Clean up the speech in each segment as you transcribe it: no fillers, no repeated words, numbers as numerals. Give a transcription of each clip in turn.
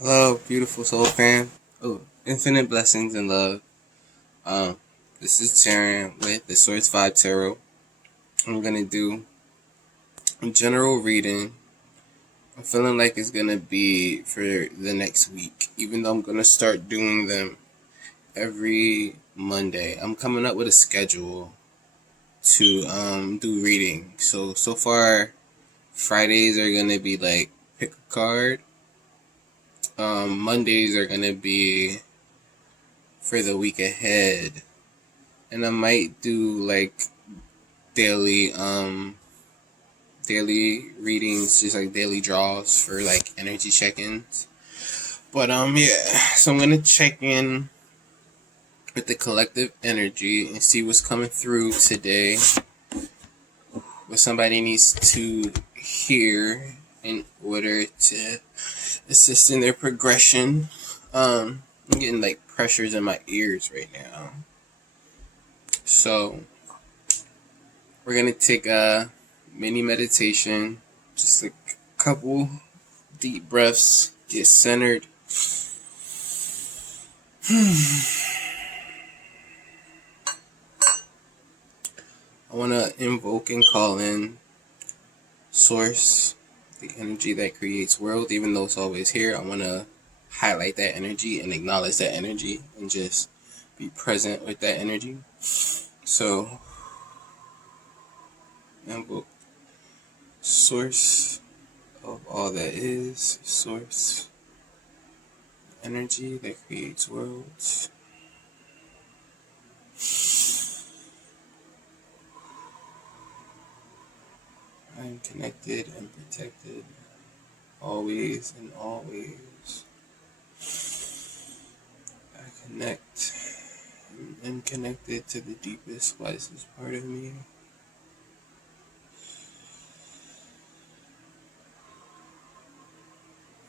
Hello, beautiful soul fam. Oh, infinite blessings and love. Um, this is Taryn with the Source 5 Tarot. I'm gonna do a general reading. I'm feeling like it's gonna be for the next week, even though I'm gonna start doing them every Monday. I'm coming up with a schedule to do reading. So far Fridays are gonna be like pick a card. Mondays are gonna be for the week ahead. And I might do like daily daily readings, just like daily draws for like energy check-ins. But yeah, so I'm gonna check in with the collective energy and see what's coming through today, what somebody needs to hear in order to assist in their progression. I'm getting like pressures in my ears right now. So we're gonna take a mini meditation, just a couple deep breaths, get centered. I want to invoke and call in Source, the energy that creates world. Even though it's always here, I want to highlight that energy and acknowledge that energy and just be present with that energy. So, invoke Source of all that is, Source, energy that creates worlds. I am connected and protected always and always. I connect and connected to the deepest, wisest part of me.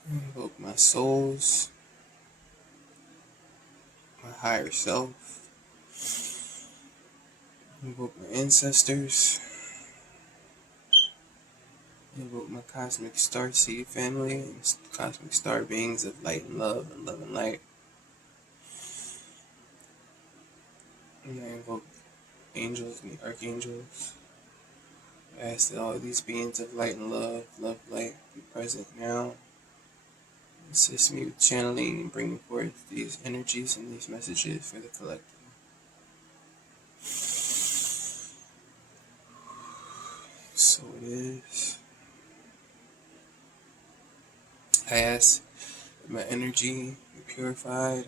I invoke my souls, my higher self. I invoke my ancestors. I invoke my cosmic starseed family and cosmic star beings of light and love and light. And I invoke angels and the archangels. I ask that all of these beings of light and love, light, be present now. Assist me with channeling and bringing forth these energies and these messages for the collective. So it is. I ask that my energy be purified.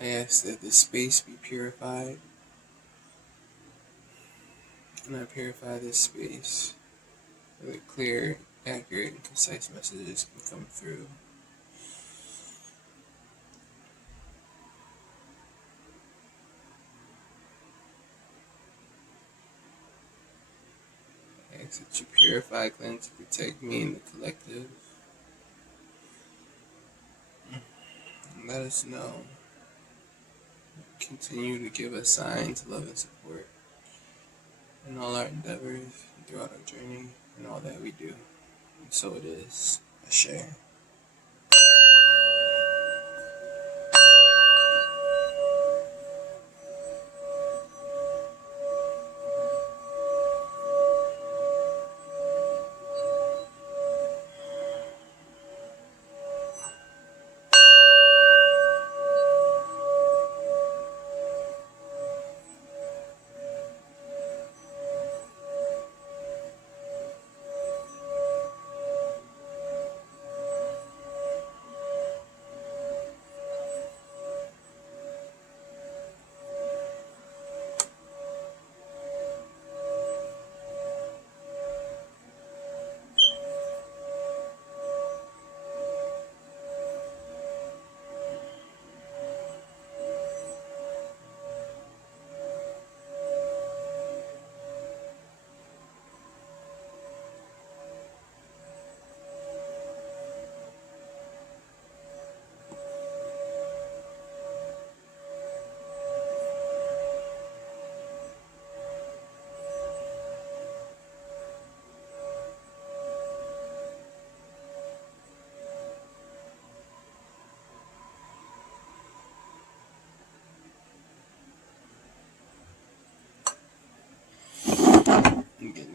I ask that the space be purified. And I purify this space so that clear, accurate, and concise messages can come through. I ask that you purify, cleanse, and protect me and the collective. And let us know. Continue to give us signs, love, and support in all our endeavors, throughout our journey, and all that we do. And so it is. Ashe.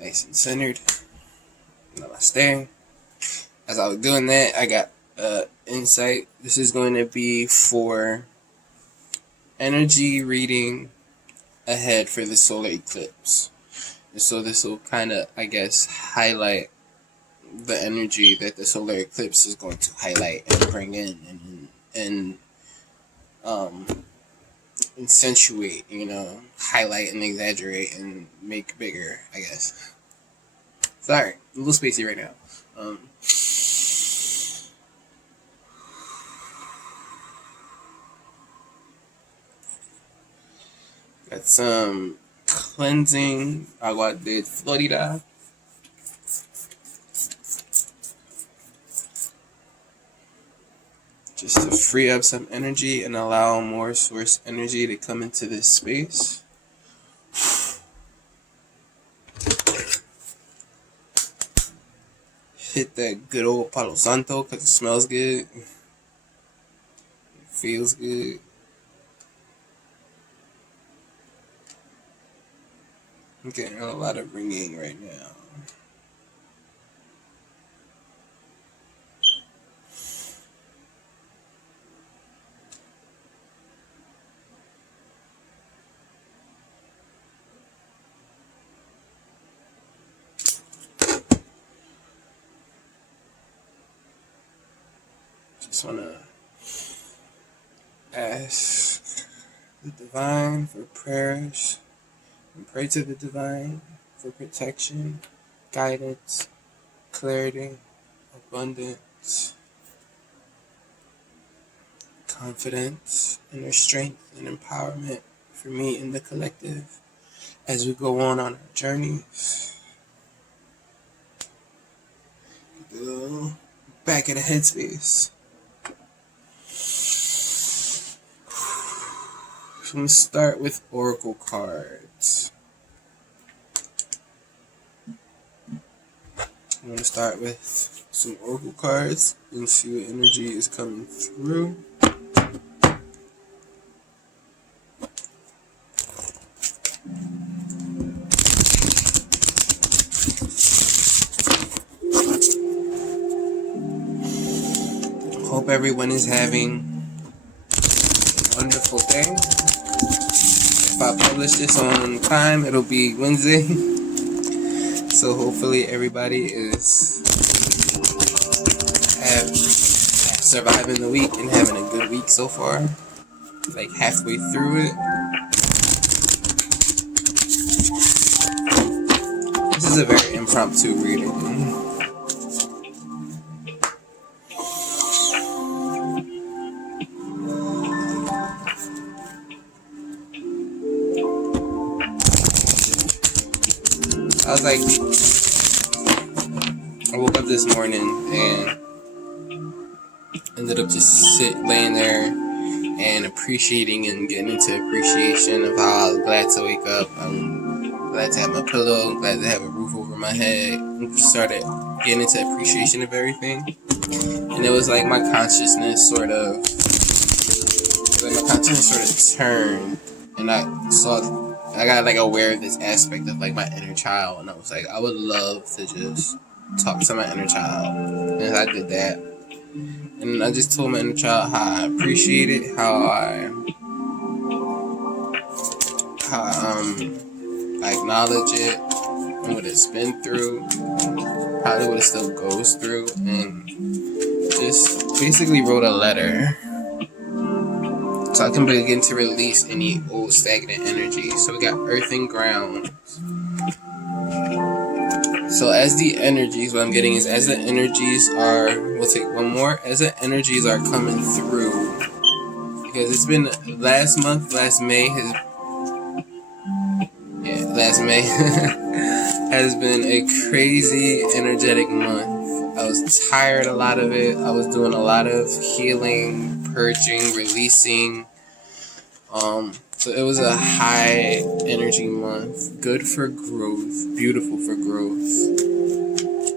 nice and centered. Namaste. As I was doing that, I got insight. This is going to be for energy reading ahead for the solar eclipse. And so this will kind of, I guess, highlight the energy that the solar eclipse is going to highlight and bring in and accentuate, highlight and exaggerate and make bigger, I guess. Sorry, a little spacey right now. Got some cleansing agua de Florida. Just to free up some energy and allow more source energy to come into this space. Hit that good old Palo Santo because it smells good. It feels good. I'm getting a lot of ringing right now. Just want to ask the divine for prayers and pray to the divine for protection, guidance, clarity, abundance, confidence, inner strength, and empowerment for me and the collective as we go on our journeys. Back at the headspace. So I'm going to start with oracle cards. I'm going to start with some oracle cards and see what energy is coming through. Hope everyone is having a wonderful day. If I publish this on time, it'll be Wednesday. So hopefully everybody is surviving the week and having a good week so far. Like halfway through it. This is a very impromptu reading. I was like, I woke up this morning and ended up just laying there and appreciating and getting into appreciation of how I'm glad to wake up. I'm glad to have my pillow. I'm glad to have a roof over my head. I started getting into appreciation of everything. And it was like my consciousness sort of turned, and I got like aware of this aspect of like my inner child, and I was like, I would love to just talk to my inner child, and I did that, and I just told my inner child how I appreciate it, how I acknowledge it and what it's been through, probably what it still goes through, and just basically wrote a letter. So I can begin to release any old stagnant energy. So we got earth and ground. So as the energies, what I'm getting is as the energies are, we'll take one more, as the energies are coming through. Because it's been last May has been a crazy energetic month. I was tired a lot of it. I was doing a lot of healing, purging, releasing. So it was a high energy month, good for growth, beautiful for growth.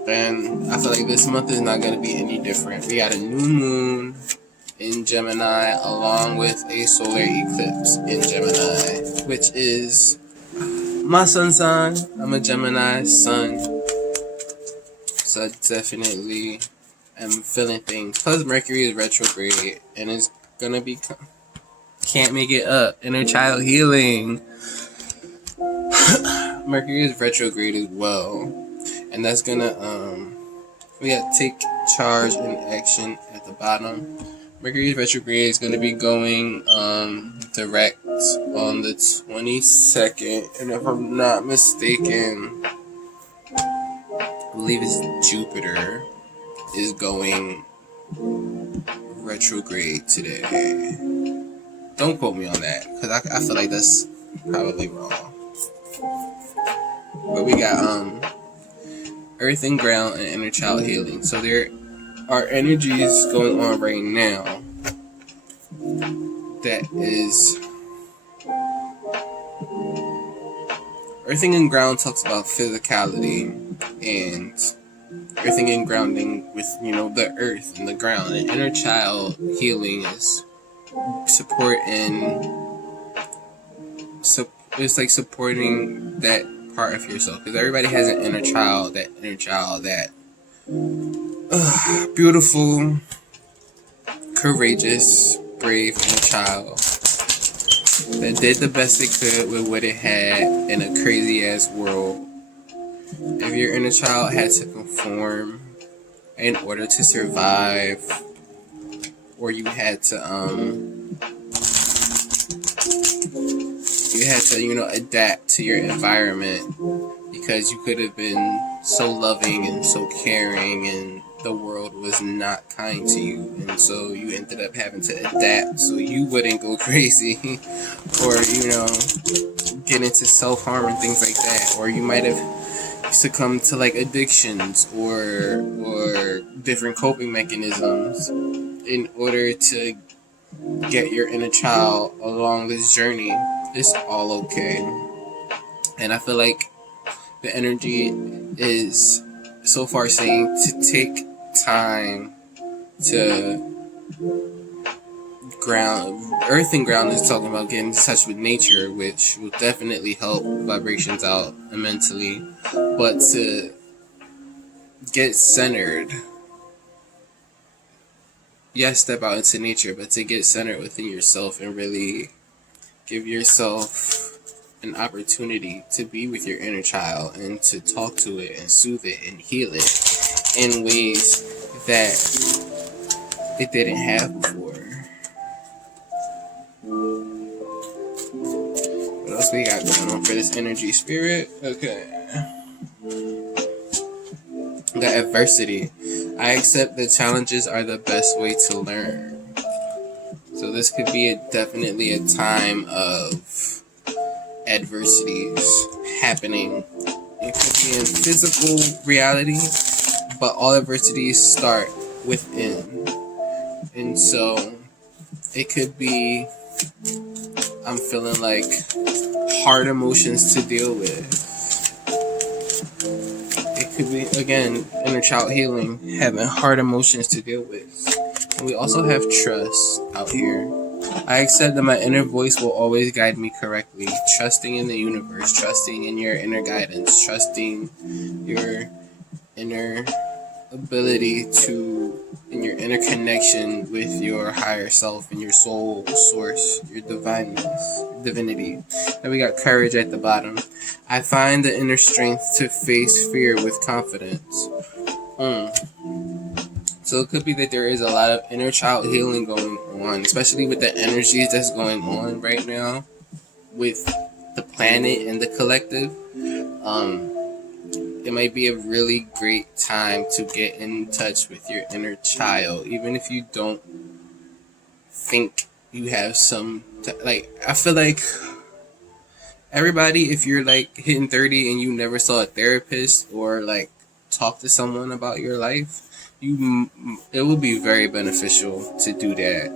And I feel like this month is not going to be any different. We got a new moon in Gemini along with a solar eclipse in Gemini, which is my sun sign, I'm a Gemini sun, so I definitely am feeling things. Plus, Mercury is retrograde, and it's gonna be can't make it up. Inner child healing. Mercury is retrograde as well, and that's gonna we got take charge and action at the bottom. Mercury retrograde is going to be going direct on the 22nd, and if I'm not mistaken, I believe it's Jupiter is going retrograde today. Don't quote me on that, because I feel like that's probably wrong. But we got Earth and Ground and Inner Child Healing. So there are energies going on right now that is Earthing and Ground talks about physicality and earthing and grounding with, the earth and the ground. And Inner Child Healing is support and it's like supporting that part of yourself, because everybody has an inner child, that beautiful, courageous, brave inner child that did the best it could with what it had in a crazy ass world. If your inner child had to conform in order to survive, or you had to adapt to your environment, because you could have been so loving and so caring and the world was not kind to you, and so you ended up having to adapt so you wouldn't go crazy or get into self-harm and things like that, or you might have succumbed to like addictions or different coping mechanisms in order to get your inner child along this journey. It's all okay. And I feel like the energy is so far saying to take time to ground. Earth and Ground is talking about getting in touch with nature, which will definitely help vibrations out mentally. But to get centered, yes, step out into nature, but to get centered within yourself and really give yourself an opportunity to be with your inner child and to talk to it and soothe it and heal it in ways that it didn't have before. What else we got going on for this energy, spirit? Okay. The adversity. I accept that challenges are the best way to learn. So this could be definitely a time of adversities happening. It could be in physical reality, but all adversities start within. And so it could be, I'm feeling like hard emotions to deal with. It could be, again, inner child healing, having hard emotions to deal with. And we also have trust out here. I accept that my inner voice will always guide me correctly. Trusting in the universe, trusting in your inner guidance, trusting your inner ability to, in your inner connection with your higher self and your soul, source, your divinity. Then we got courage at the bottom. I find the inner strength to face fear with confidence. So it could be that there is a lot of inner child healing going on, especially with the energies that's going on right now with the planet and the collective. It might be a really great time to get in touch with your inner child, even if you don't think you have some, I feel like everybody, if you're like hitting 30 and you never saw a therapist or like talk to someone about your life, it will be very beneficial to do that,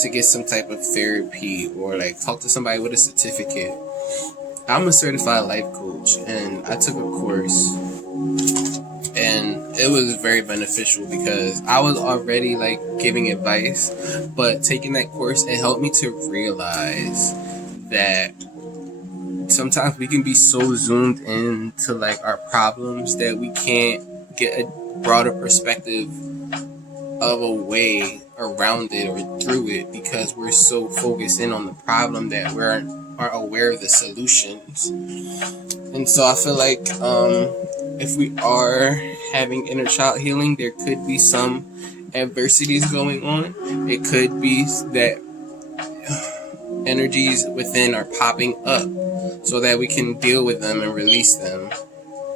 to get some type of therapy or like talk to somebody with a certificate. I'm a certified life coach, and I took a course, and it was very beneficial because I was already like giving advice, but taking that course, it helped me to realize that sometimes we can be so zoomed into like our problems that we can't get a broader perspective of a way around it or through it, because we're so focused in on the problem that we aren't aware of the solutions. And so I feel like if we are having inner child healing, there could be some adversities going on. It could be that energies within are popping up so that we can deal with them and release them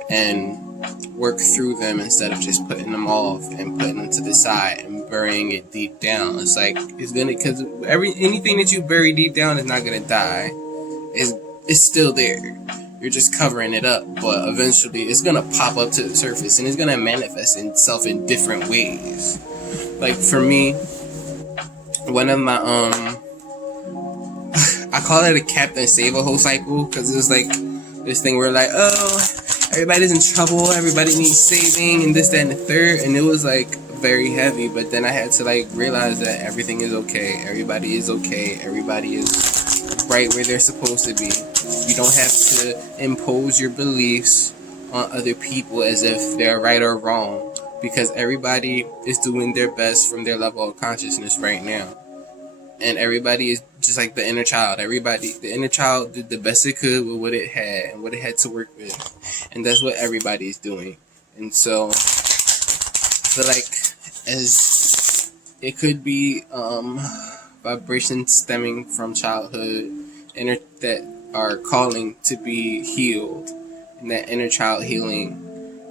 and work through them, instead of just putting them off and putting them to the side and burying it deep down. It's like, it's gonna, because anything that you bury deep down is not gonna die. It's still there. You're just covering it up, but eventually it's gonna pop up to the surface and it's gonna manifest itself in different ways. Like for me, one of my I call it a Captain Save-A-Ho cycle, because it was like this thing where like, oh, everybody's in trouble, everybody needs saving, and this, that, and the third, and it was like very heavy. But then I had to like realize that everything is okay, everybody is okay, everybody is right where they're supposed to be. You don't have to impose your beliefs on other people as if they're right or wrong, because everybody is doing their best from their level of consciousness right now. And everybody is just like the inner child. The inner child did the best it could with what it had and what it had to work with. And that's what everybody is doing. And so I feel like, as it could be vibrations stemming from childhood that are calling to be healed. And that inner child healing,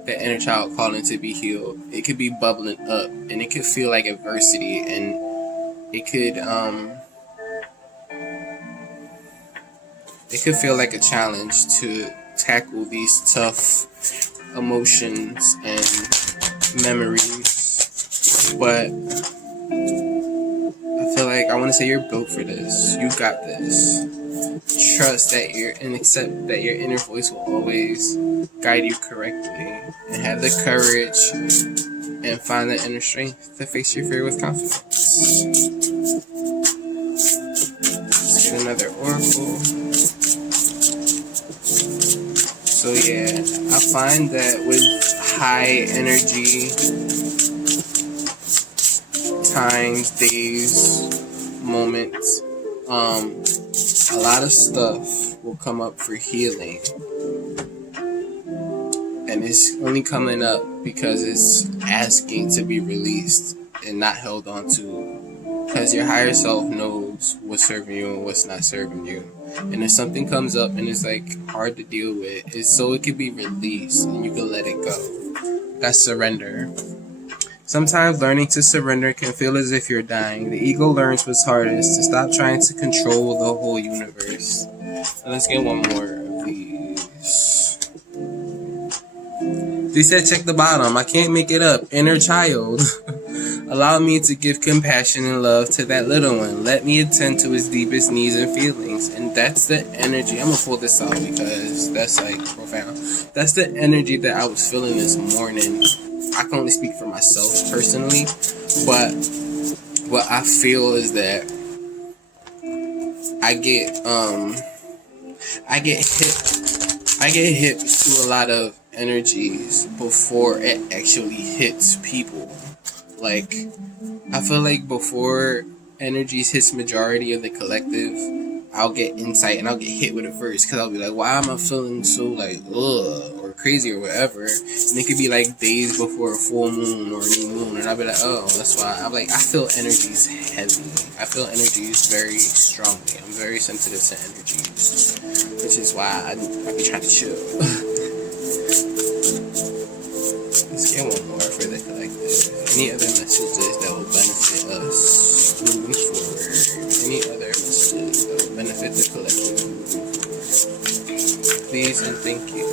that inner child calling to be healed, it could be bubbling up. And it could feel like adversity, and it could feel like a challenge to tackle these tough emotions and memories. But I feel like I want to say you're built for this. You got this. Trust that and accept that your inner voice will always guide you correctly, and have the courage and find the inner strength to face your fear with confidence. Let's get another oracle. So yeah, I find that with high energy times, days, moments, a lot of stuff will come up for healing. And it's only coming up because it's asking to be released and not held on to. Because your higher self knows what's serving you and what's not serving you. And if something comes up and it's like hard to deal with, it's so it can be released and you can let it go. That's surrender. Sometimes learning to surrender can feel as if you're dying. The ego learns what's hardest, to stop trying to control the whole universe. And let's get one more of these. They said, check the bottom. I can't make it up. Inner child. Allow me to give compassion and love to that little one. Let me attend to his deepest needs and feelings. And that's the energy. I'm going to pull this out because that's like profound. That's the energy that I was feeling this morning. I can only speak for myself personally, but what I feel is that I get hit to a lot of energies before it actually hits people. Like, I feel like before energies hits majority of the collective, I'll get insight and I'll get hit with it first, because I'll be like, why am I feeling so like ugh or crazy or whatever? And it could be like days before a full moon or a new moon, and I'll be like, oh, that's why. I'm like, I feel energies heavy. I feel energies very strongly. I'm very sensitive to energies, which is why I be trying to chill. Let's get one more for the collective. Any other messages that will benefit us moving forward? Any other messages that will benefit the collective moving forward? Please and thank you.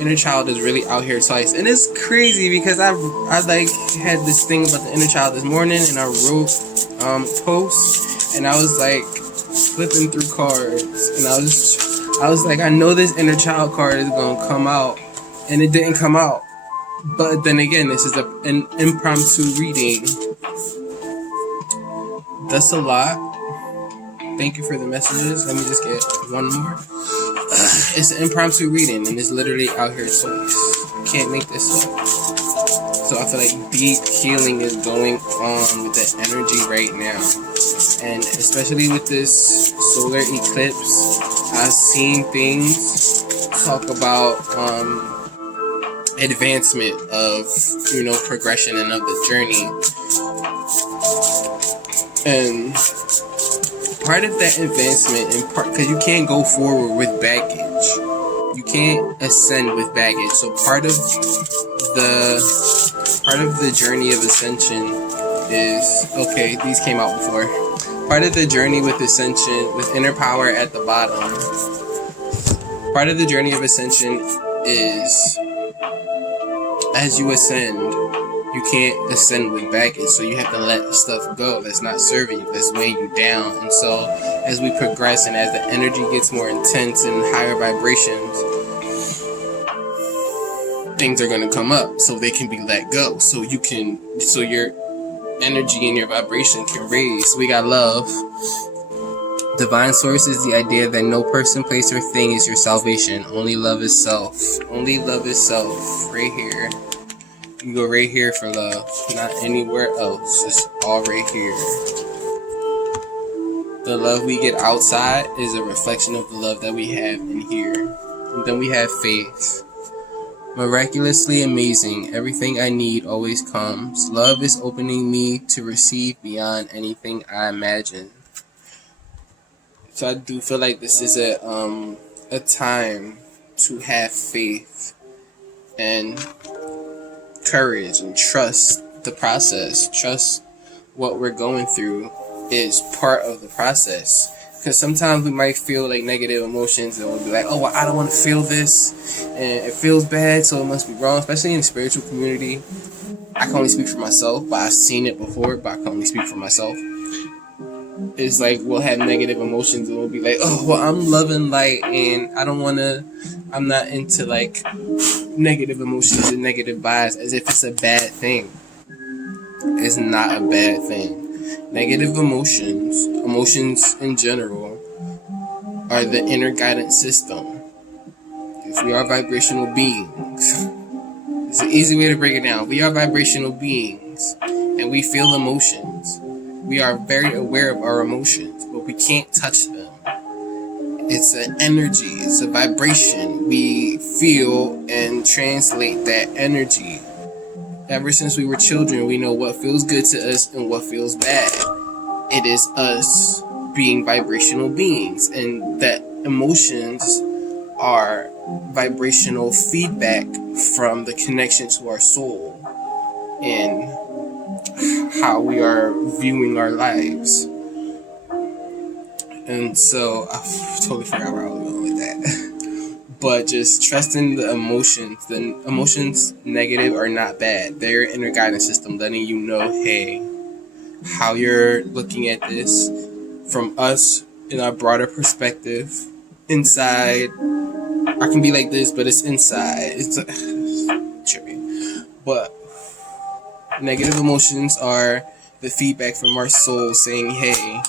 Inner child is really out here twice, and it's crazy because I like had this thing about the inner child this morning, and I wrote posts, and I was like flipping through cards, and I was like, I know this inner child card is gonna come out. And it didn't come out. But then again, this is an impromptu reading. That's a lot. Thank you for the messages. Let me just get one more. It's an impromptu reading, and it's literally out here twice. Can't make this up. So I feel like deep healing is going on with the energy right now. And especially with this solar eclipse, I've seen things talk about advancement of, progression and of the journey. And part of that advancement, and part because you can't go forward with baggage, you can't ascend with baggage. So part of the journey of ascension is, okay, these came out before. Part of the journey with ascension, with inner power at the bottom, part of the journey of ascension is, as you ascend, you can't ascend with baggage, so you have to let stuff go that's not serving you, that's weighing you down. And so as we progress and as the energy gets more intense and higher vibrations, things are going to come up so they can be let go, so your energy and your vibration can raise. We got love. Divine source is the idea that no person, place, or thing is your salvation. Only love is self. Only love is self. Right here. You go right here for love, not anywhere else. It's all right here. The love we get outside is a reflection of the love that we have in here. And then we have faith. Miraculously amazing. Everything I need always comes. Love is opening me to receive beyond anything I imagine. So I do feel like this is a time to have faith and courage and trust the process. Trust what we're going through is part of the process. Because sometimes we might feel like negative emotions and we'll be like, oh, well, I don't want to feel this. And it feels bad, so it must be wrong. Especially in the spiritual community. I can only speak for myself, but I've seen it before, but I can only speak for myself. It's like we'll have negative emotions and we'll be like, oh, well, I'm loving light and I'm not into like negative emotions and negative vibes, as if it's a bad thing. It's not a bad thing. Negative emotions in general, are the inner guidance system. If we are vibrational beings, it's an easy way to break it down. We are vibrational beings and we feel emotions. We are very aware of our emotions, but we can't touch them. It's an energy, it's a vibration. We feel and translate that energy. Ever since we were children, we know what feels good to us and what feels bad. It is us being vibrational beings, and that emotions are vibrational feedback from the connection to our soul and how we are viewing our lives. And so I totally forgot where I was going with that. But just trusting the emotions, negative or not bad, they're your inner guidance system, letting you know, hey, how you're looking at this from us in our broader perspective. Inside, I can be like this, but it's inside. It's trippy. But negative emotions are the feedback from our soul saying, hey,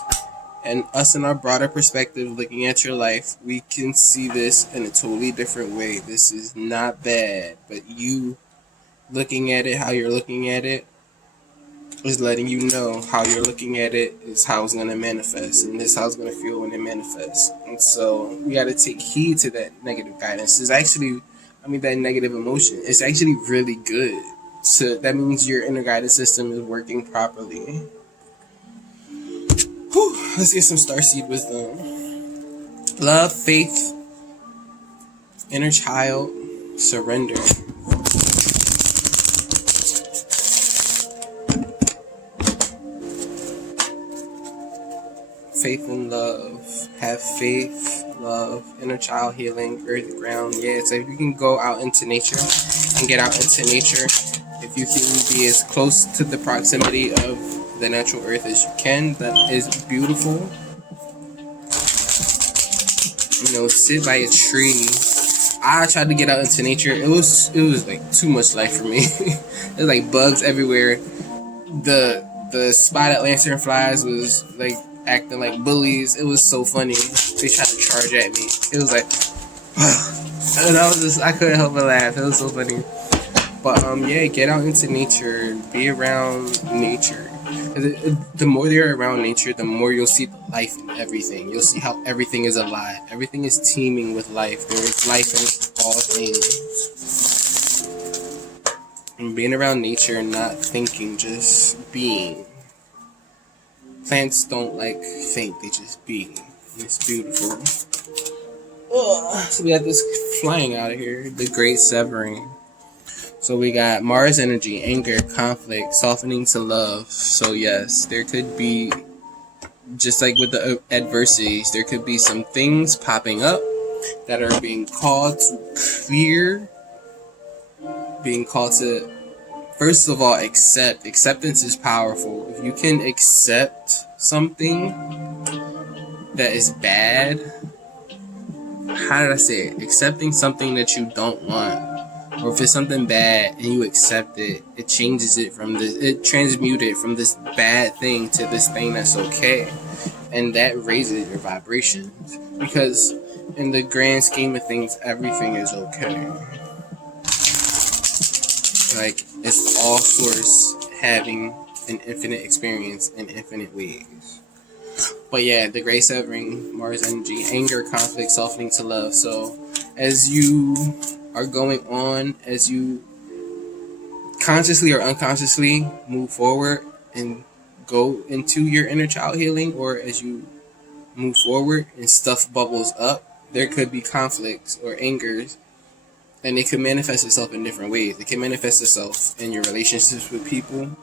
and us in our broader perspective, looking at your life, we can see this in a totally different way. This is not bad, but you looking at it, how you're looking at it, is letting you know how you're looking at it is how it's going to manifest, and this is how it's going to feel when it manifests. And so we got to take heed to that negative guidance. It's actually, that negative emotion, it's actually really good. So that means your inner guidance system is working properly. Let's get some starseed wisdom. Love, faith, inner child, surrender. Faith and love. Have faith, love, inner child healing, earth, ground. Yeah, so if you can go out into nature and get out into nature, if you can be as close to the proximity of the natural earth as you can, that is beautiful. Sit by a tree. I tried to get out into nature. It was like too much life for me. There's like bugs everywhere. The spotted lanternflies was like acting like bullies. It was so funny. They tried to charge at me. It was like, and I couldn't help but laugh. It was so funny. But yeah, get out into nature. Be around nature. The more you're around nature, the more you'll see life in everything. You'll see how everything is alive. Everything is teeming with life. There is life in all things. And being around nature, not thinking, just being. Plants don't like think, they just be. And it's beautiful. Ugh. So we got this flying out of here. The Great Severing. So we got Mars energy, anger, conflict, softening to love. So yes, there could be, just like with the adversities, there could be some things popping up that are being called to clear, being called to, first of all, accept. Acceptance is powerful. If you can accept something that is bad, how did I say it? Accepting something that you don't want. Or if it's something bad and you accept it, it changes it from this, it transmutes it from this bad thing to this thing that's okay. And that raises your vibrations. Because in the grand scheme of things, everything is okay. Like, it's all source having an infinite experience in infinite ways. But yeah, the Great Severing, Mars energy, anger, conflict, softening to love. So as you are going on, as you consciously or unconsciously move forward and go into your inner child healing, or as you move forward and stuff bubbles up, there could be conflicts or angers, and it could manifest itself in different ways. It can manifest itself in your relationships with people,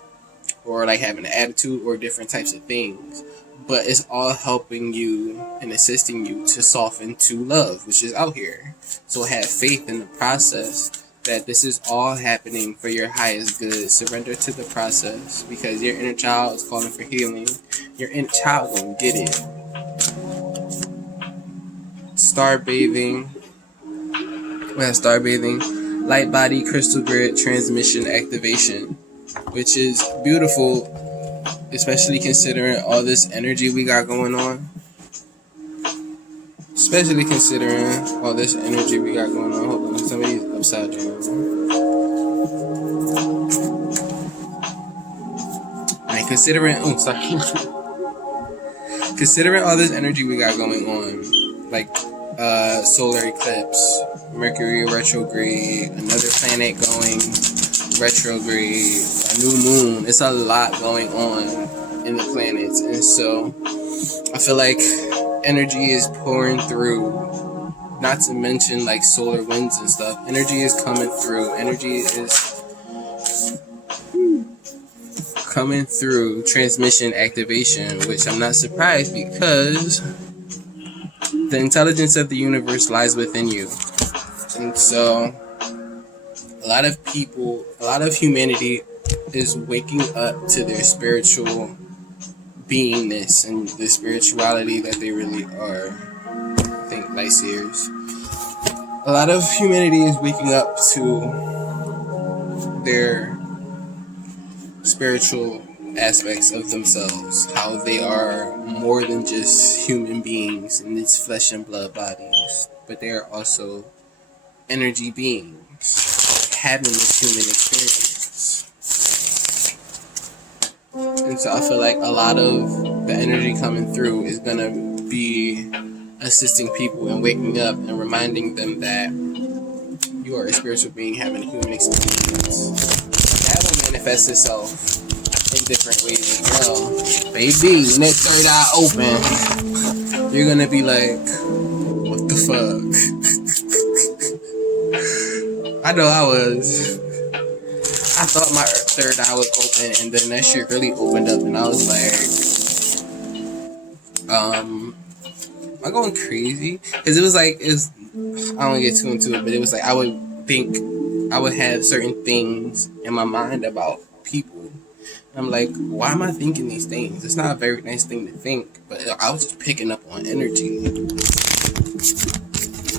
or like having an attitude, or different types of things. But it's all helping you and assisting you to soften to love, which is out here. So have faith in the process that this is all happening for your highest good. Surrender to the process, because your inner child is calling for healing. Your inner child gonna get it. Star bathing. We have star bathing, light body, crystal grid, transmission activation, which is beautiful. Especially considering all this energy we got going on. Especially considering all this energy we got going on. Hold on, somebody's upside down. And considering, considering all this energy we got going on, like solar eclipse, Mercury retrograde, another planet going retrograde, a new moon. It's a lot going on in the planets, and so I feel like energy is pouring through, not to mention like solar winds and stuff. Energy is coming through. Energy is coming through transmission activation, which I'm not surprised, because the intelligence of the universe lies within you. And so a lot of people, a lot of humanity is waking up to their spiritual beingness and the spirituality that they really are. I think Lyseers. A lot of humanity is waking up to their spiritual aspects of themselves, how they are more than just human beings in these flesh and blood bodies, but they are also energy beings having this human experience. And so I feel like a lot of the energy coming through is going to be assisting people and waking up and reminding them that you are a spiritual being having a human experience. That will manifest itself in different ways as well. Baby, when that third eye open, you're going to be like, what the fuck? I know I was. I thought my third eye was open, and then that shit really opened up, and I was like, am I going crazy? Because it was like, I don't get too into it, but it was like, I would have certain things in my mind about people. And I'm like, why am I thinking these things? It's not a very nice thing to think, but I was just picking up on energy. And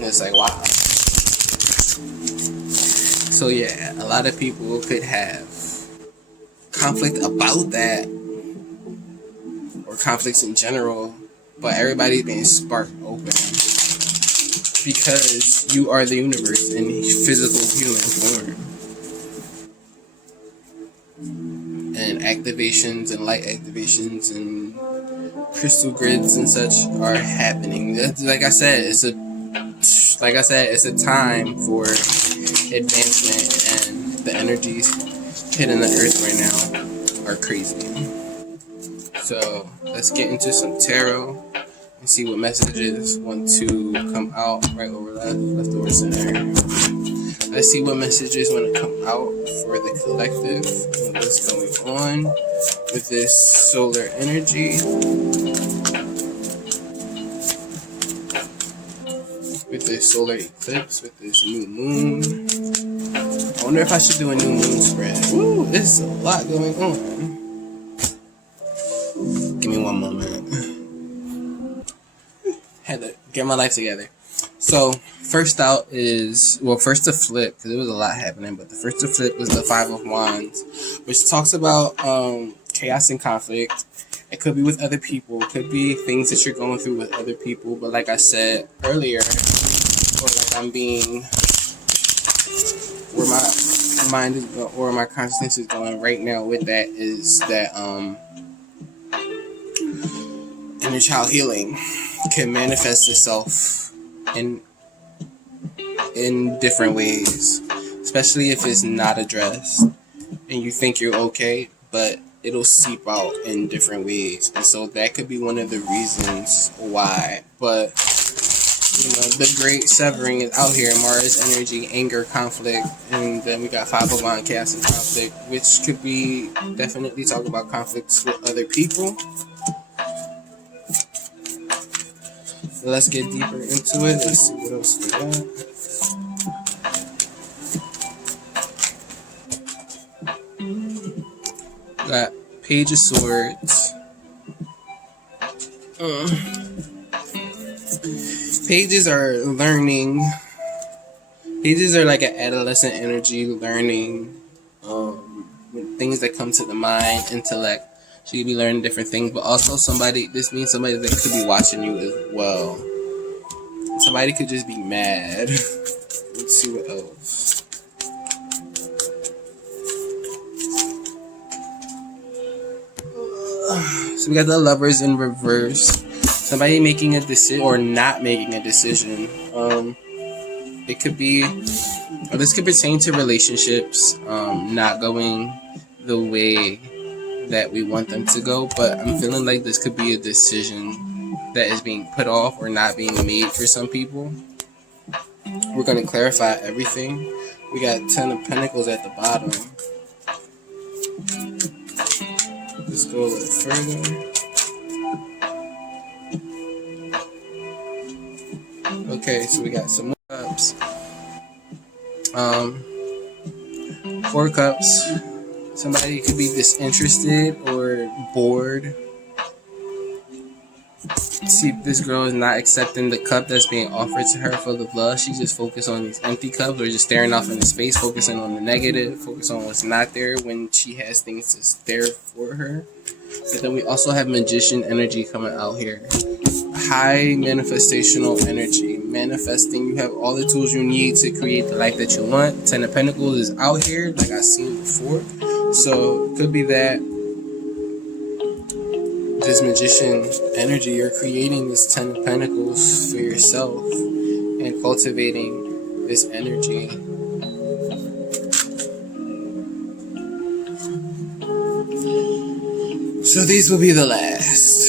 it's like, wow. So yeah, a lot of people could have conflict about that, or conflicts in general, but everybody's being sparked open because you are the universe in physical human form. And activations and light activations and crystal grids and such are happening. Like I said, it's a time for advancement, and the energies hitting the earth right now are crazy. So let's get into some tarot and see what messages want to come out. Right over left over center. Let's see what messages want to come out for the collective and what's going on with this solar energy, with this solar eclipse, with this new moon. I wonder if I should do a new moon spread. Woo, there's a lot going on. Give me one moment. Had to get my life together. So, first out is, well, first to flip, because there was a lot happening, but the first to flip was the Five of Wands, which talks about chaos and conflict. It could be with other people, it could be things that you're going through with other people, but like I said earlier, or like I'm being, where my mind is going, or my consciousness is going right now with that, is that inner child healing can manifest itself in different ways, especially if it's not addressed and you think you're okay, but it'll seep out in different ways, and so that could be one of the reasons why. But you know, the great severing is out here. Mars energy, anger, conflict, and then we got Five of Wands, chaos and conflict, which could be definitely talking about conflicts with other people. So let's get deeper into it. Let's see what else we got. Got Page of Swords. Pages are learning. Pages are like an adolescent energy, learning things that come to the mind, intellect. So you could be learning different things, but also this means somebody that could be watching you as well. Somebody could just be mad. Let's see what else. So we got the Lovers in reverse. Somebody making a decision or not making a decision. It could be, or this could pertain to relationships not going the way that we want them to go, but I'm feeling like this could be a decision that is being put off or not being made for some people. We're going to clarify everything. We got 10 of Pentacles at the bottom. Let's go a little further. Okay, so we got some more cups. 4 cups. Somebody could be disinterested or bored. See, this girl is not accepting the cup that's being offered to her full of love. She's just focused on these empty cups, or just staring off into space, focusing on the negative, focusing on what's not there when she has things that's there for her. But then we also have Magician energy coming out here. High manifestational energy. Manifesting, you have all the tools you need to create the life that you want. 10 of Pentacles is out here, like I've seen before. So it could be that this Magician energy, you're creating this 10 of Pentacles for yourself and cultivating this energy. So these will be the last.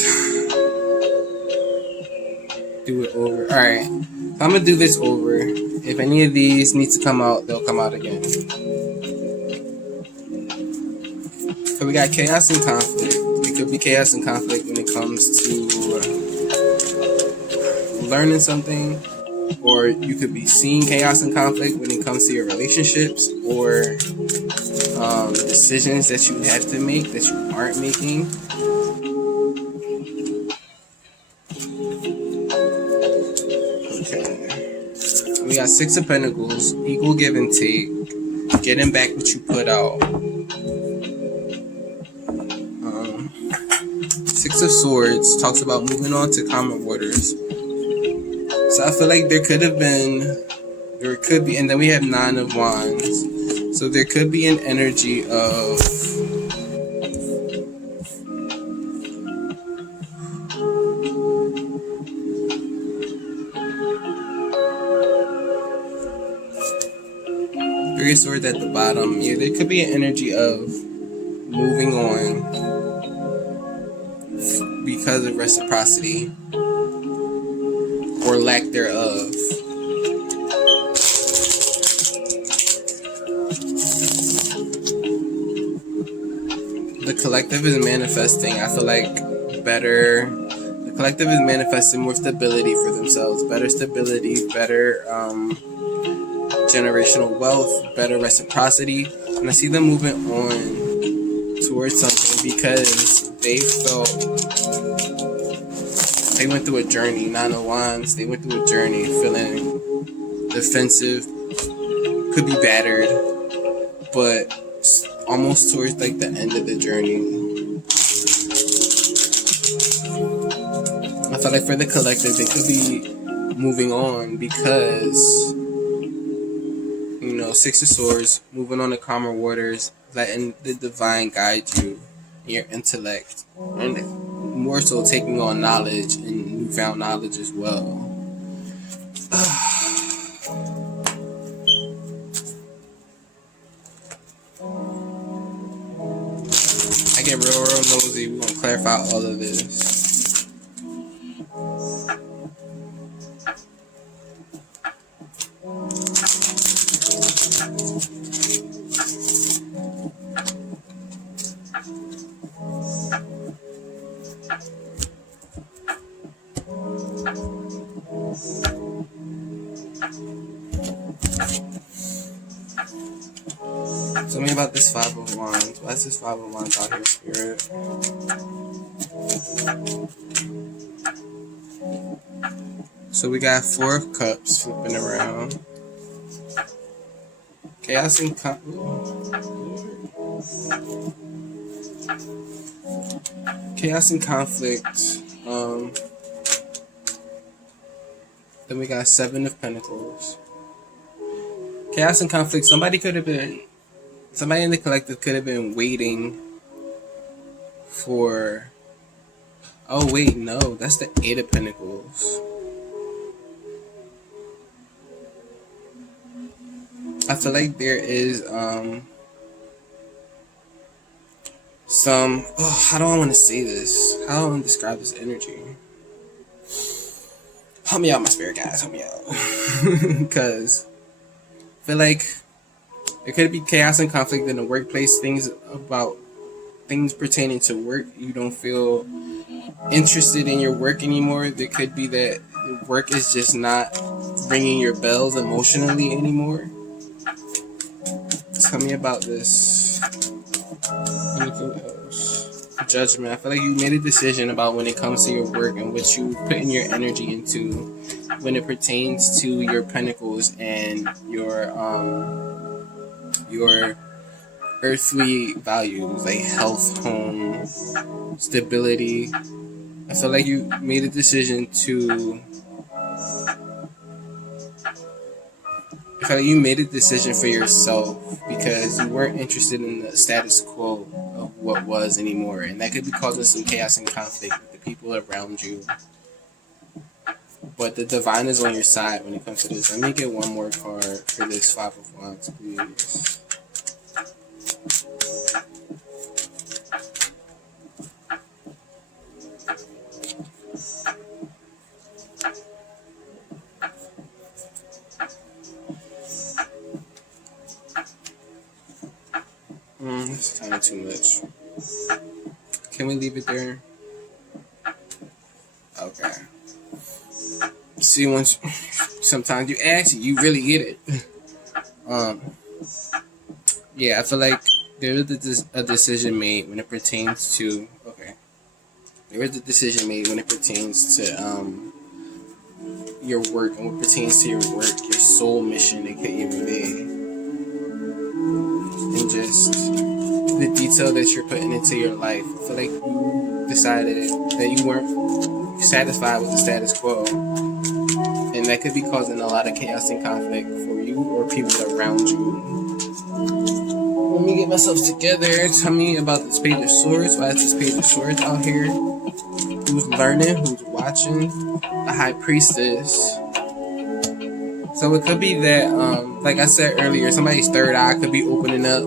Do it over. Alright, I'm gonna do this over. If any of these need to come out, they'll come out again. So we got chaos and conflict. It could be chaos and conflict when it comes to learning something, or you could be seeing chaos and conflict when it comes to your relationships, or decisions that you have to make that you aren't making. Okay. We got 6 of Pentacles, equal give and take, getting back what you put out. Six of Swords talks about moving on to calmer waters. So I feel like there could be, and then we have Nine of Wands. So there could be an energy of Three of Swords at the bottom. Yeah, there could be an energy of moving on because of reciprocity or lack thereof. The collective is manifesting. I feel like the collective is manifesting more stability for themselves, better stability, better generational wealth, better reciprocity, and I see them moving on towards something because they went through a journey. Nine of Wands, they went through a journey feeling defensive, could be battered, but almost towards like the end of the journey. I feel like for the collective, they could be moving on because, Six of Swords, moving on to calmer waters, letting the divine guide you, your intellect, and more so taking on knowledge and newfound knowledge as well. I get real nosy. We're gonna clarify all of this. Tell me about this Five of Wands. Why is this Five of Wands out here, Spirit? So we got Four of Cups flipping around. Chaos and conflict. Then we got Seven of Pentacles. Chaos and conflict. Somebody in the collective could have been waiting for. Oh wait, no, that's the Eight of Pentacles. I feel like there is some. Oh, how do I want to say this? How do I want to describe this energy? Help me out, my spirit guys. Help me out, because I feel like there could be chaos and conflict in the workplace. Things pertaining to work. You don't feel interested in your work anymore. There could be that work is just not ringing your bells emotionally anymore. Tell me about this. Anything else? Judgment. I feel like you made a decision about when it comes to your work and what you putting your energy into when it pertains to your pentacles and your earthly values like health, home, stability. I feel like you made a decision for yourself because you weren't interested in the status quo of what was anymore, and that could be causing some chaos and conflict with the people around you. But the divine is on your side when it comes to this. Let me get one more card for this Five of Wands, please. That's kind of too much. Can we leave it there? Okay. See, sometimes you ask, you really get it. Yeah, I feel like there is a decision made when it pertains to. Okay. There is a decision made when it pertains to your work and what pertains to your work, your soul mission, aka, and just the detail that you're putting into your life. I feel like you decided that you weren't satisfied with the status quo, and that could be causing a lot of chaos and conflict for you or people around you. Let me get myself together. Tell me about this Page of Swords. Why is this Page of Swords out here? Who's learning? Who's watching? The High Priestess. So it could be that, like I said earlier, somebody's third eye could be opening up.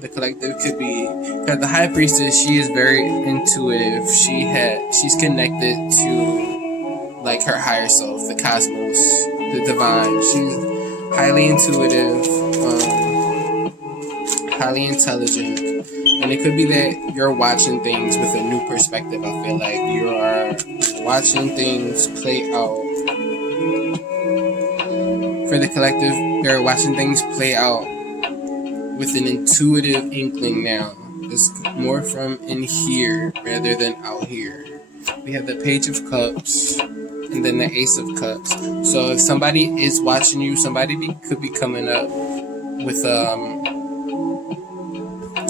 The collective could be, because the High Priestess, she is very intuitive. She's connected to like her higher self, the cosmos, the divine. She's highly intuitive, highly intelligent, and it could be that you're watching things with a new perspective. I feel like you are watching things play out. For the collective, they're watching things play out with an intuitive inkling now. It's more from in here rather than out here. We have the Page of Cups and then the Ace of Cups. So if somebody is watching you, could be coming up with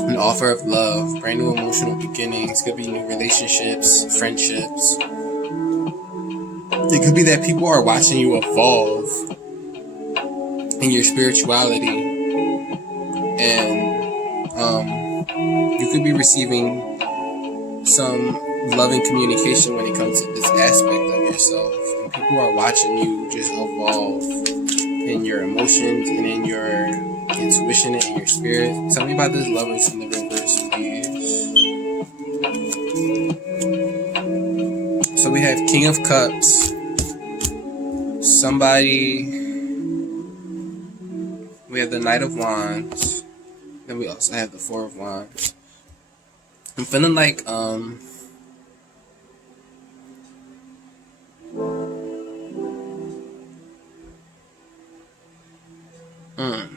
an offer of love, brand new emotional beginnings. Could be new relationships, friendships. It could be that people are watching you evolve in your spirituality, and you could be receiving some loving communication when it comes to this aspect of yourself. And people are watching you just evolve in your emotions and in your intuition and in your spirit. Tell me about this Lovers in the reverse, please. So we have King of Cups. We have the Knight of Wands. Then we also have the Four of Wands. I'm feeling like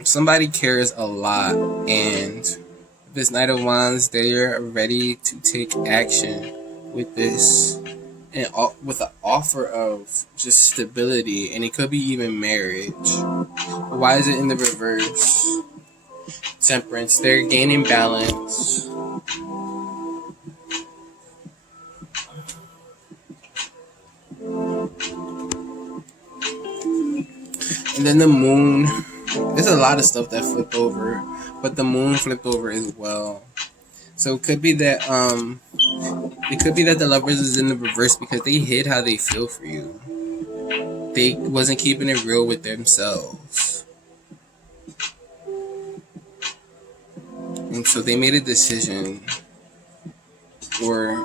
somebody cares a lot, and this Knight of Wands, they are ready to take action with this, and with an offer of just stability, and it could be even marriage. Why is it in the reverse? Temperance. They're gaining balance. And then the Moon. There's a lot of stuff that flipped over, but the Moon flipped over as well. So it could be that the Lovers is in the reverse because they hid how they feel for you. They wasn't keeping it real with themselves. And so they made a decision, or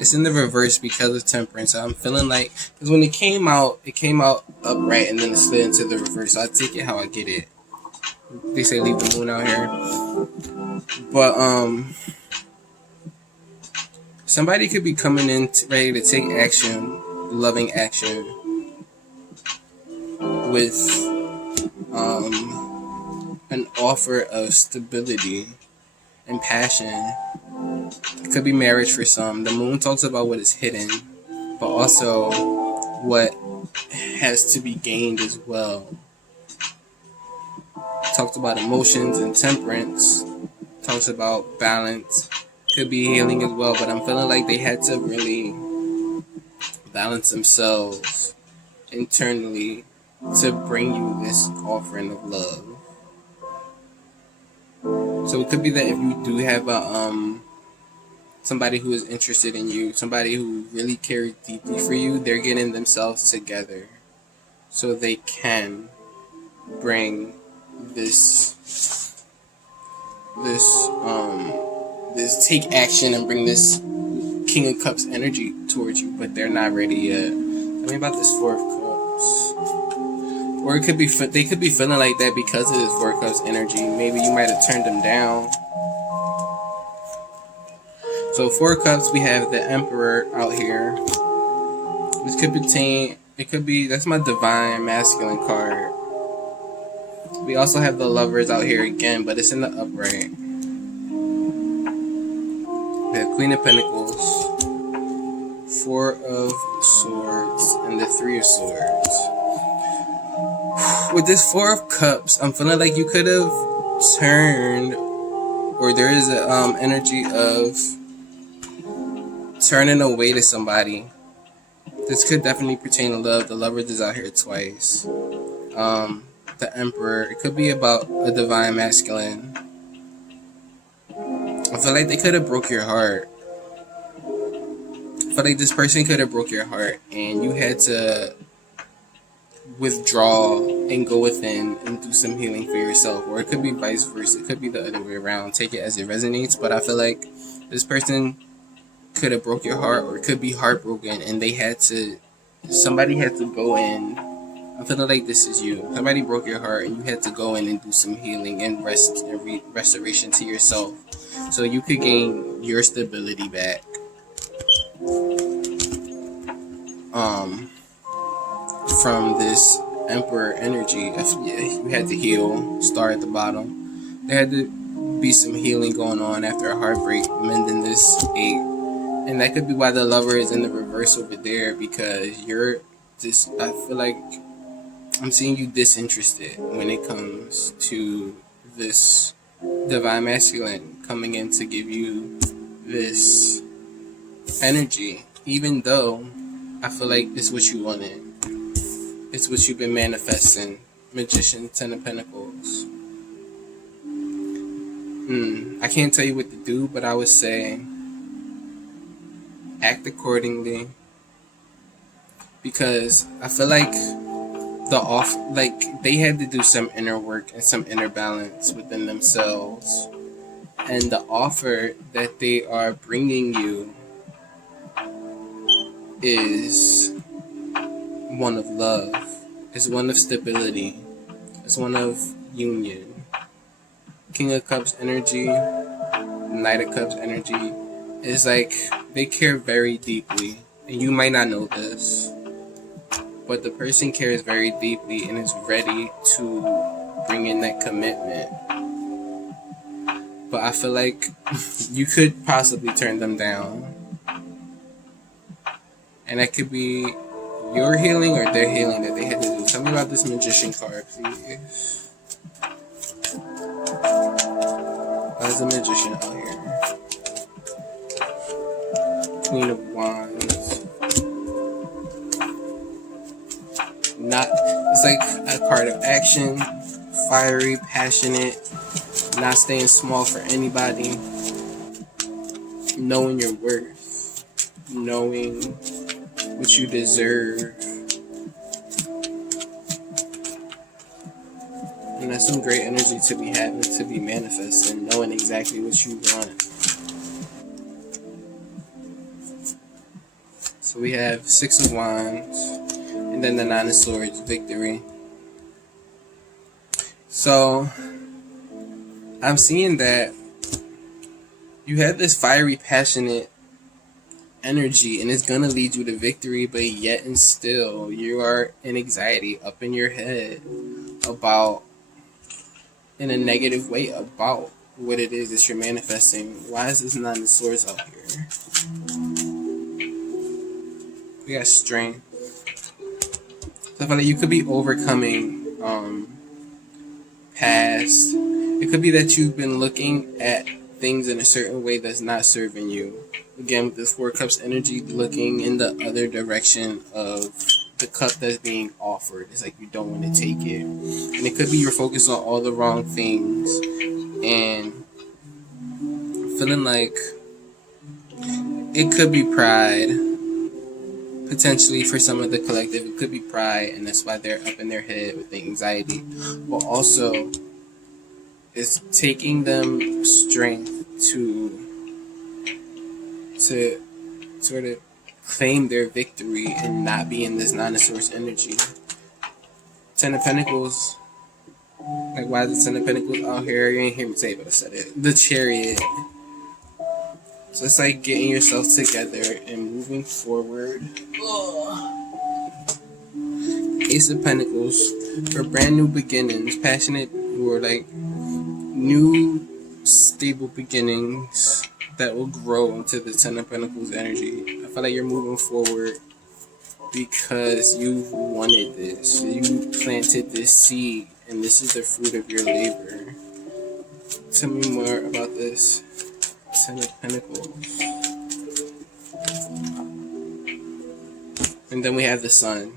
it's in the reverse because of Temperance. So I'm feeling like, because when it came out upright and then it slid into the reverse. So I take it how I get it. They say leave the Moon out here. But somebody could be coming in ready to take action, loving action, with an offer of stability and passion. It could be marriage for some. The Moon talks about what is hidden, but also what has to be gained as well. Talks about emotions and temperance. Talks about balance. Could be healing as well, but I'm feeling like they had to really balance themselves internally to bring you this offering of love. So it could be that if you do have somebody who is interested in you, somebody who really cares deeply for you, they're getting themselves together so they can bring this take action and bring this King of Cups energy towards you, but they're not ready yet. Tell me about this Four of Cups. Or it could be they could be feeling like that because of this Four of Cups energy. Maybe you might have turned them down. So Four of Cups, we have the Emperor out here. This could pertain. It could be, that's my divine masculine card. We also have the Lovers out here again, but it's in the upright. The Queen of Pentacles, Four of Swords, and the Three of Swords. With this Four of Cups, I'm feeling like you could have turned, or there is a energy of turning away to somebody. This could definitely pertain to love. The Lovers is out here twice. The Emperor. It could be about a divine masculine. I feel like they could have broke your heart. I feel like this person could have broke your heart, and you had to withdraw and go within and do some healing for yourself. Or it could be vice versa. It could be the other way around. Take it as it resonates. But I feel like this person could have broke your heart, or it could be heartbroken, and somebody had to go in. I'm feeling like this is you. Somebody broke your heart, and you had to go in and do some healing and restoration to yourself, so you could gain your stability back. From this Emperor energy, you had to heal. Start at the bottom. There had to be some healing going on after a heartbreak, mending this ache. And that could be why the Lover is in the reverse over there, because I feel like I'm seeing you disinterested when it comes to this divine masculine coming in to give you this energy, even though I feel like it's what you wanted. It's what you've been manifesting. Magician, Ten of Pentacles. I can't tell you what to do, but I would say act accordingly, because I feel like they had to do some inner work and some inner balance within themselves, and the offer that they are bringing you is one of love, is one of stability, is one of union. King of Cups energy, Knight of Cups energy is like they care very deeply, and you might not know this, but the person cares very deeply and is ready to bring in that commitment. But I feel like you could possibly turn them down, and that could be your healing or their healing that they had to do. Tell me about this Magician card, please. How's the Magician out here? Queen of Wands. It's like a card of action, fiery, passionate, not staying small for anybody, knowing your worth, knowing what you deserve. And that's some great energy to be having, to be manifesting, knowing exactly what you want. So we have Six of Wands, and then the Nine of Swords, victory. So I'm seeing that you have this fiery, passionate energy, and it's gonna lead you to victory, but yet and still you are in anxiety up in your head about, in a negative way, about what it is that you're manifesting. Why is this Nine of Swords out here? We got strength. So I feel like you could be overcoming past. It could be that you've been looking at things in a certain way that's not serving you. Again, with this Four Cups energy, looking in the other direction of the cup that's being offered. It's like you don't want to take it. And it could be you're focused on all the wrong things and feeling like it could be pride. Potentially for some of the collective, it could be pride, and that's why they're up in their head with the anxiety. But also, it's taking them strength to sort of claim their victory and not be in this Nine of Swords energy. Ten of Pentacles. Like, why is the Ten of Pentacles out here? You ain't hear me say it, but I said it. The Chariot. So it's like getting yourself together and moving forward. Ace of Pentacles for brand new beginnings, passionate, or like new stable beginnings that will grow into the Ten of Pentacles energy. I feel like you're moving forward because you wanted this. You planted this seed, and this is the fruit of your labor. Tell me more about this Ten of Pentacles. And then we have the Sun.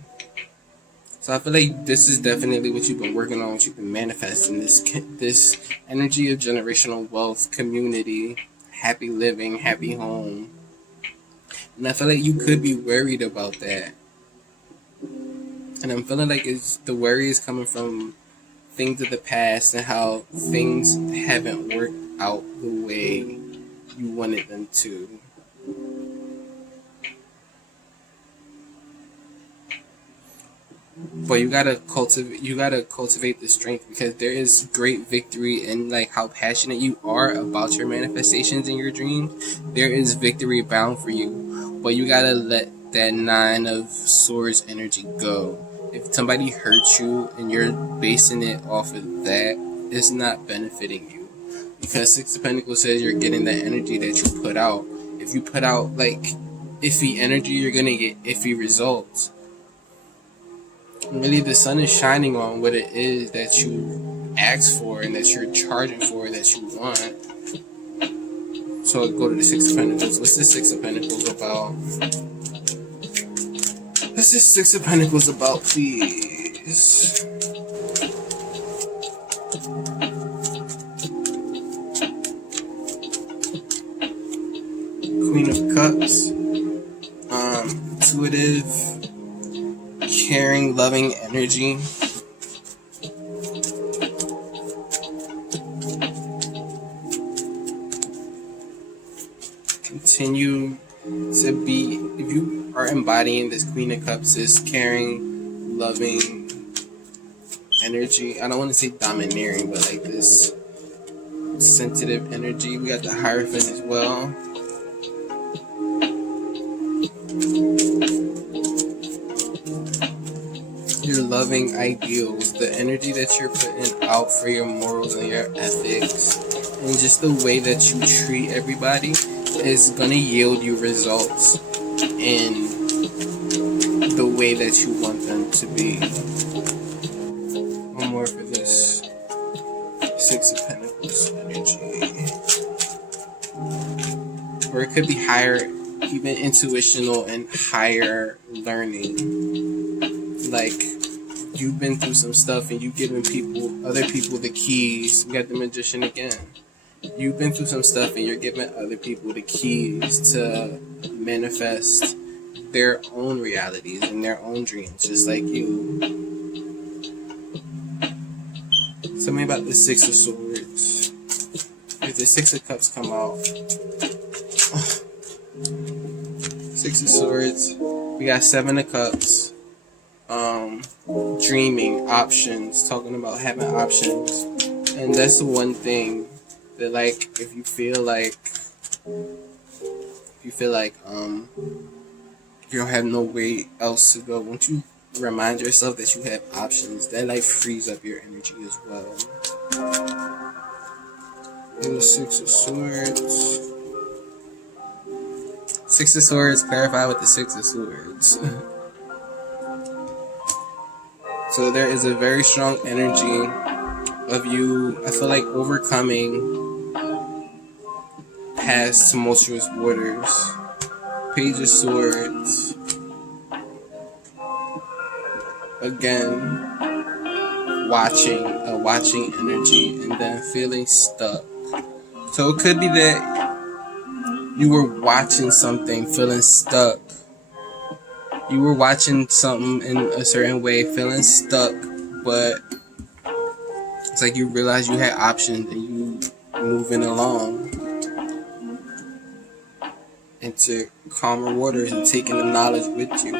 So I feel like this is definitely what you've been working on, what you've been manifesting, this energy of generational wealth, community, happy living, happy home. And I feel like you could be worried about that. And I'm feeling like the worry is coming from things of the past and how things haven't worked out the way you wanted them to. But you gotta cultivate the strength, because there is great victory in like how passionate you are about your manifestations and your dreams. There is victory bound for you, but you gotta let that Nine of Swords energy go. If somebody hurts you and you're basing it off of that, it's not benefiting you. Because Six of Pentacles says you're getting the energy that you put out. If you put out like iffy energy, you're gonna get iffy results. Really, the sun is shining on what it is that you asked for and that you're charging for, that you want. So go to the Six of Pentacles. What's the Six of Pentacles about? What's this Six of Pentacles about, please? Queen of Cups. Intuitive, caring, loving energy. Continue to be, if you are embodying this Queen of Cups, this caring, loving energy. I don't want to say domineering, but like this sensitive energy. We got the Hierophant as well. Your loving ideals, the energy that you're putting out for your morals and your ethics, and just the way that you treat everybody is gonna yield you results in the way that you want them to be. One more for this Six of Pentacles energy. Or it could be higher, even intuitional and higher learning. Like, you've been through some stuff and you've given other people the keys. We got the Magician again. You've been through some stuff and you're giving other people the keys to manifest their own realities and their own dreams, just like you. Tell me about the Six of Swords. If the Six of Cups come out. Six of Swords. We got Seven of Cups. Dreaming, options, talking about having options. And that's the one thing that, like, if you feel like you don't have no way else to go, won't you remind yourself that you have options? That like frees up your energy as well. And the Six of Swords. Six of Swords, clarify with the Six of Swords. So there is a very strong energy of you, I feel like, overcoming past tumultuous waters. Page of Swords. Again, watching energy and then feeling stuck. So it could be that you were watching something, feeling stuck. You were watching something in a certain way, feeling stuck, but it's like you realized you had options and you moving along into calmer waters and taking the knowledge with you.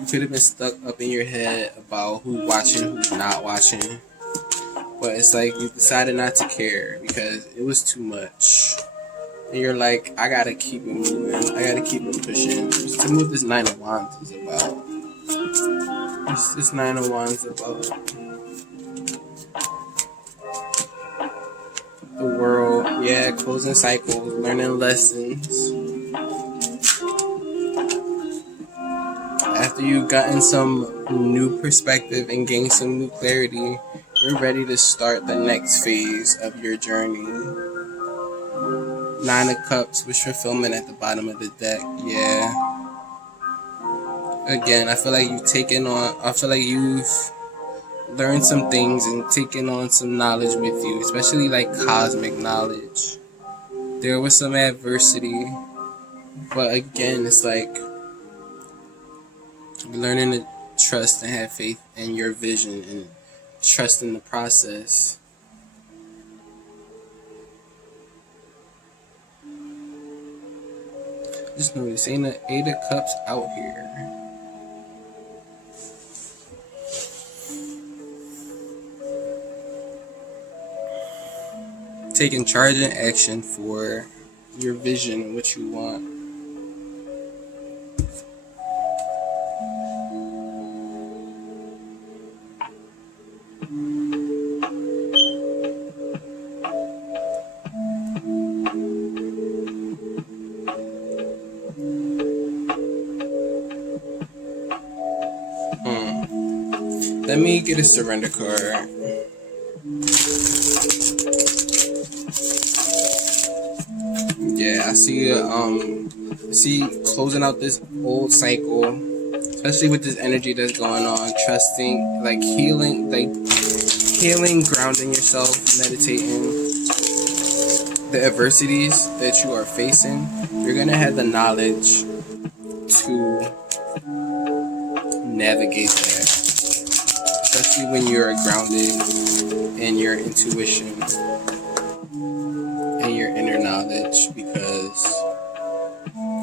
You could have been stuck up in your head about who's watching, who's not watching, but it's like you decided not to care because it was too much. And you're like, I gotta keep it moving. I gotta keep it pushing. Tell me what this Nine of Wands is about. This Nine of Wands is about the world. Yeah, closing cycles, learning lessons. After you've gotten some new perspective and gained some new clarity, You're ready to start the next phase of your journey. Nine of Cups, wish fulfillment at the bottom of the deck. Yeah. Again, I feel like you've learned some things and taken on some knowledge with you, especially like cosmic knowledge. There was some adversity, but again, it's like learning to trust and have faith in your vision and trust in the process. Just notice, ain't an 8 of Cups out here. Taking charge and action for your vision and what you want. Let me get a surrender card. Yeah, I see closing out this old cycle, especially with this energy that's going on, trusting, like healing, grounding yourself, meditating. The adversities that you are facing, you're gonna have the knowledge to navigate that, especially when you're grounded in your intuition and your inner knowledge, because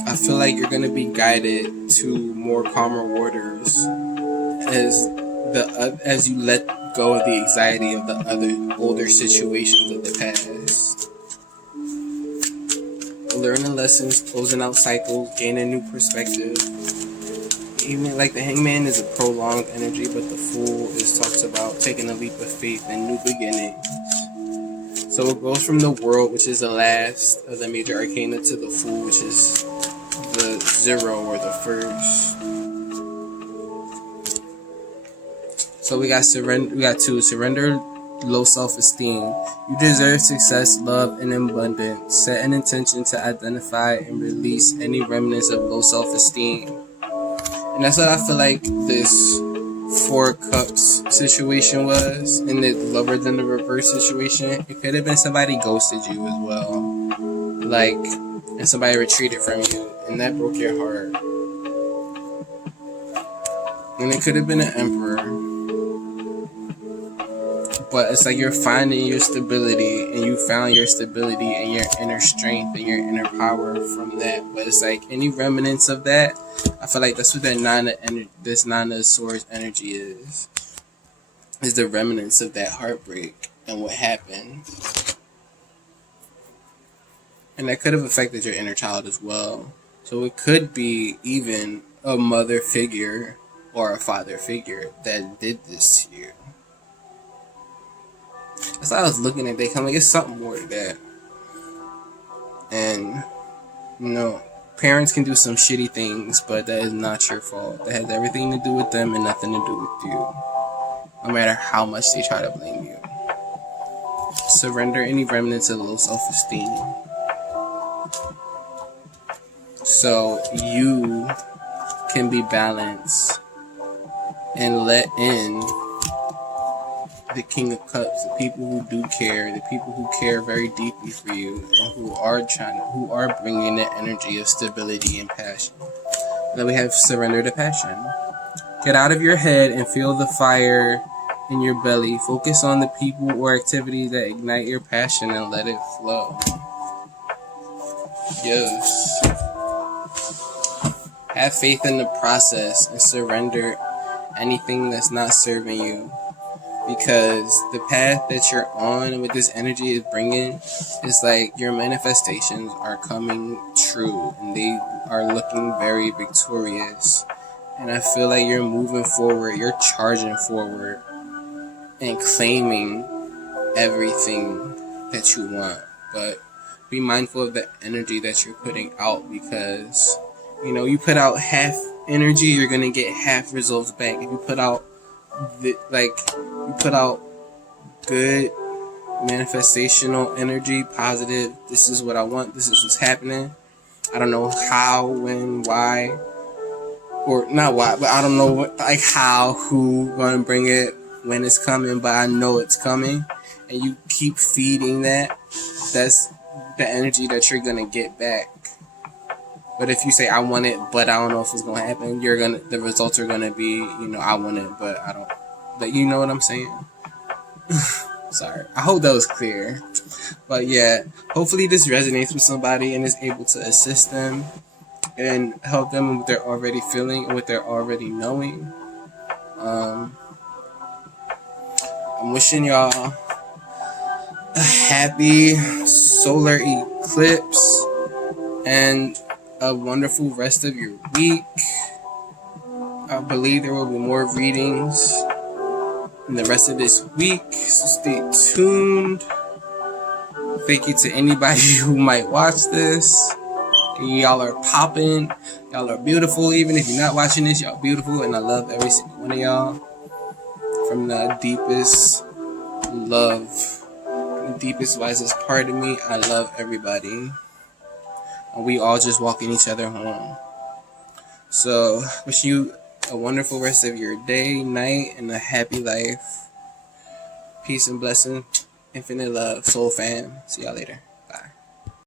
I feel like you're gonna be guided to more calmer waters as you let go of the anxiety of the other older situations of the past. Learning lessons, closing out cycles, gaining new perspective. Even like the Hangman is a prolonged energy, but the Fool talks about taking a leap of faith and new beginnings. So it goes from the World, which is the last of the major arcana, to the Fool, which is the 0 or the first. So we got two. Surrender, low self-esteem. You deserve success, love, and abundance. Set an intention to identify and release any remnants of low self-esteem. And that's what I feel like this 4 Cups situation was, and the Lover than the Reverse situation. It could have been somebody ghosted you as well, like, and somebody retreated from you, and that broke your heart. And it could have been an Emperor. But it's like you're finding your stability, and you found your stability and your inner strength and your inner power from that. But it's like any remnants of that, I feel like that's what this 9 of Swords energy is the remnants of that heartbreak and what happened. And that could have affected your inner child as well. So it could be even a mother figure or a father figure that did this to you. That's why I was looking at that. I'm like, it's something more to that. And, parents can do some shitty things, but that is not your fault. That has everything to do with them and nothing to do with you. No matter how much they try to blame you. Surrender any remnants of low self-esteem, so you can be balanced and let in the King of Cups, the people who do care, the people who care very deeply for you, and who are bringing the energy of stability and passion. Then we have surrender to passion. Get out of your head and feel the fire in your belly. Focus on the people or activities that ignite your passion and let it flow. Yes. Have faith in the process and surrender anything that's not serving you. Because the path that you're on and what this energy is bringing is like your manifestations are coming true and they are looking very victorious. And I feel like you're moving forward, you're charging forward and claiming everything that you want. But be mindful of the energy that you're putting out, because you put out half energy, you're gonna get half results back. If you put out good manifestational energy, positive. This is what I want. This is what's happening. I don't know how, when, why, or not why, but I don't know what, like how, who gonna bring it, when it's coming, but I know it's coming, and you keep feeding that. That's the energy that you're gonna get back. But if you say I want it, but I don't know if it's gonna happen, the results are gonna be, I want it, but I don't. But you know what I'm saying? Sorry. I hope that was clear. But yeah, hopefully this resonates with somebody and is able to assist them and help them with what they're already feeling and what they're already knowing. I'm wishing y'all a happy solar eclipse and a wonderful rest of your week. I believe there will be more readings in the rest of this week, so stay tuned. Thank you to anybody who might watch this. Y'all are popping. Y'all are beautiful. Even if you're not watching this, y'all beautiful, and I love every single one of y'all from the deepest love, the deepest, wisest part of me. I love everybody, and we all just walking each other home. So, wish you a wonderful rest of your day, night, and a happy life. Peace and blessing. Infinite love. Soul fam. See y'all later.